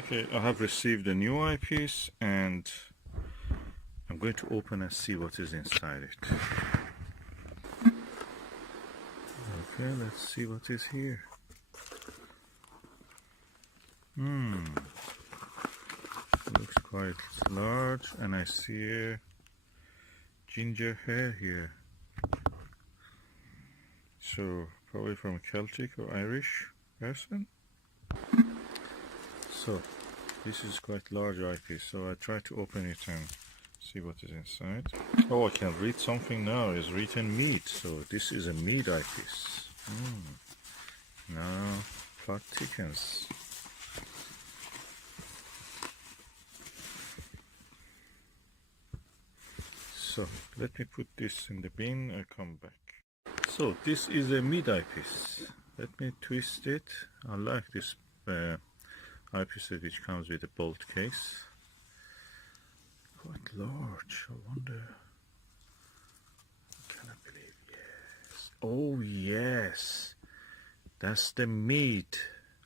Okay, I have received a new eyepiece and I'm going to open and see what is inside it. Okay, let's see what is here. Looks quite large, and I see a ginger hair here. So probably from a Celtic or Irish person. So this is quite large eyepiece, so I try to open it and see what is inside. Oh, I can read something now. It's written Meade, so this is a Meade eyepiece. Now plot thickens. So let me put this in the bin and come back. So this is a Meade eyepiece. Let me twist it. I like this eyepiece which comes with a bolt case. Quite large. I wonder. I cannot believe. Yes. Oh yes. That's the Meade,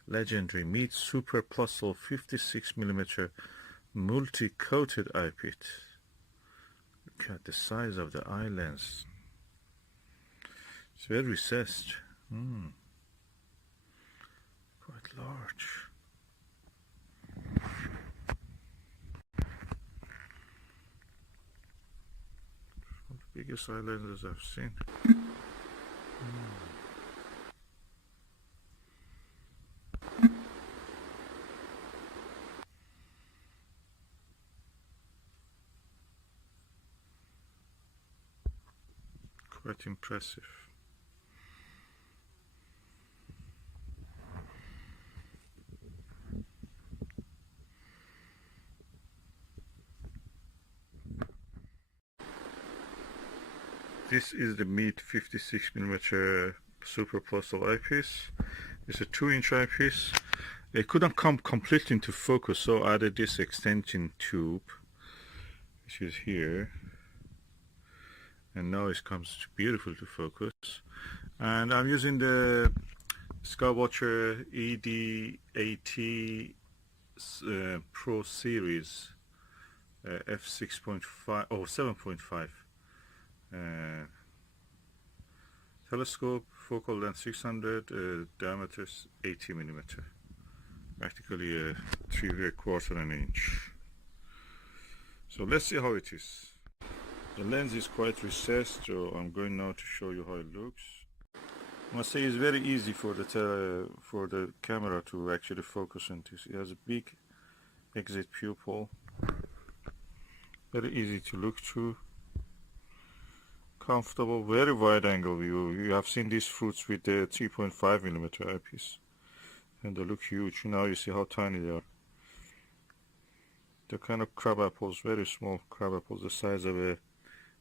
legendary Meade Super Plössl 56mm multi-coated eyepiece. Look at the size of the eye lens. It's very recessed. Quite large. One of the biggest eye lenses I've seen. Quite impressive. This is the Meade 56mm Super Plössl eyepiece. It's a 2-inch eyepiece. It couldn't come completely into focus, so I added this extension tube, which is here. And now it comes beautiful to focus. And I'm using the Skywatcher ED80 Pro Series f6.5 or 7.5 telescope, focal length 600, diameter 80mm, practically 3/4 inch. So let's see how it is. The lens is quite recessed, so I'm going now to show you how it looks. I must say it's very easy for the camera to actually focus on this. It has a big exit pupil, very easy to look through, comfortable, very wide angle view. You have seen these fruits with the 3.5mm eyepiece and they look huge. Now you see how tiny they are. They're kind of crab apples, very small crab apples, the size of a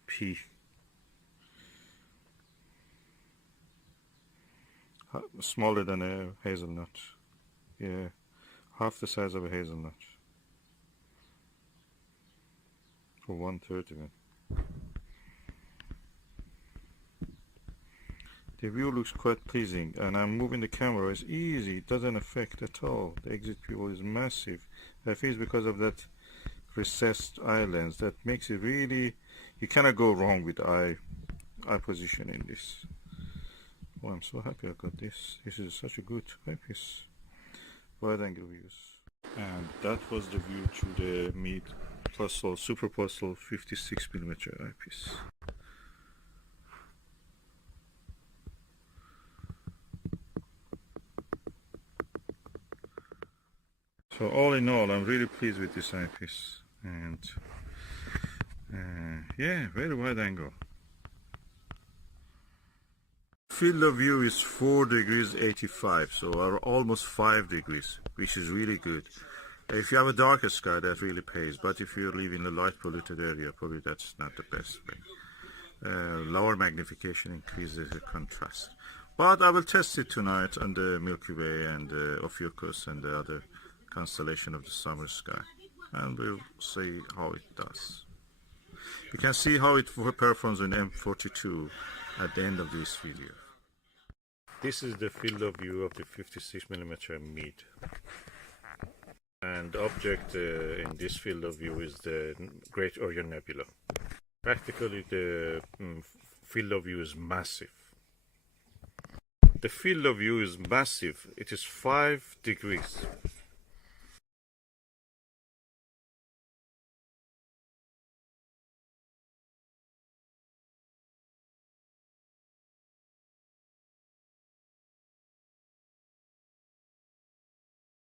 pea. Smaller than a hazelnut. Yeah, half the size of a hazelnut. For 1/3 of it. The view looks quite pleasing, and I'm moving the camera. It's easy, it doesn't affect at all. The exit pupil is massive. I think it's because of that recessed eye lens that makes it really, you cannot go wrong with eye position in this. Oh, I'm so happy I got this. This is such a good eyepiece. Wide angle views. And that was the view through the Meade Plossl, Super Plössl 56mm eyepiece. So all in all, I'm really pleased with this eyepiece, and yeah, very wide angle. Field of view is 4 degrees 85, so almost 5 degrees, which is really good. If you have a darker sky, that really pays, but if you live in a light polluted area, probably that's not the best way. Lower magnification increases the contrast. But I will test it tonight on the Milky Way and Ophiuchus and the other constellation of the summer sky, and we'll see how it does. You can see how it performs in M42 at the end of this video. This is the field of view of the 56mm Meade. and the object in this field of view is the Great Orion Nebula. Practically the field of view is massive. The field of view is massive. It is 5 degrees.